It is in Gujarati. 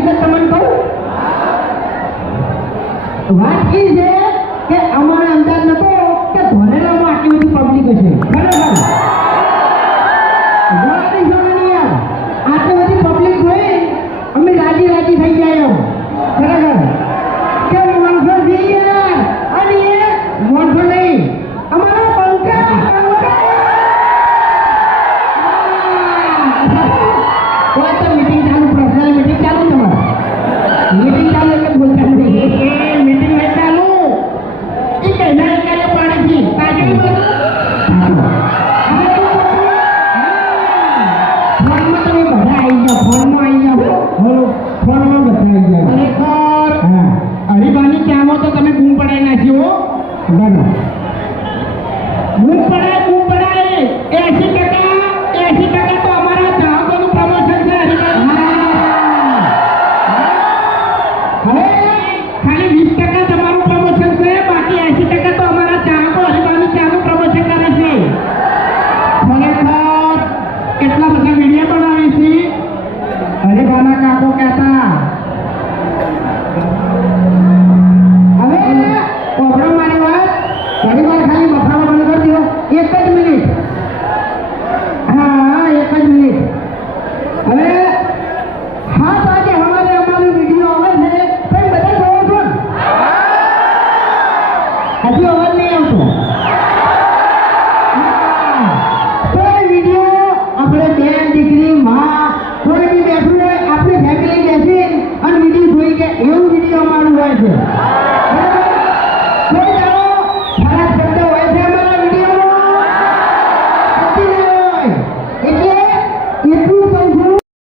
હકીકત તમને કહું વાત એ છે કે અમારે અંદાજ નતો કે ધોલેરામાં આટલી બધી પબ્લિક હશે બરાબર આટલી બધી પબ્લિક જોઈ અમે રાજી રાજી થઈ ગયા બરાબર કે માણસો જઈએ અને એ માણસો નહીં અમારા પંખા મીટિંગ ચાલુ પર્સનલ મીટિંગ ચાલુ તમારે મીટિંગ ચાલુ એટલે બોલતા નહીં મીટિંગ નહીં ચાલુ એ કહેનાર એટલે પાણીથી કાજળી ફોનમાં તમે બધા આવી જાઓ ફોનમાં આવી જાઓ ફોનમાં બધા આવી જાઓ ખરેખર હરિભાની ક્યાંમાં તો તમે બૂમ પડાવી નાખ્યો બરાબર બૂમ પડાય 80% તો અમારા ગ્રાહકોનું પ્રમોશન છે હવે ખાલી 20% તમારું પ્રમોશન છે બાકી 80% તો અમારા ગ્રાહકો હરિભાની ચાનું પ્રમોશન કરે છે ખરેખર કેટલા બધા વિડીયો બનાવી છે હરિભાના કાકો કહેતા હવે પ્રોબ્લેમ મારી વાત ઘણી વાર ખાલી બફાવા બંધ કરી દો એક જ મિનિટ હા એક જ મિનિટ હવે 7 વાગે હવારે અમારી વિડીયો આવે છે પણ બધા જોવો છો હજી અવાજ નહીં આવતો તો એ વિડીયો આપણે બેન દીકરી માં કોઈ બી બેઠું હોય આપણી ફેમિલી બેસી અને વિડીયો જોઈ કે એવું વિડીયો અમારું હોય છે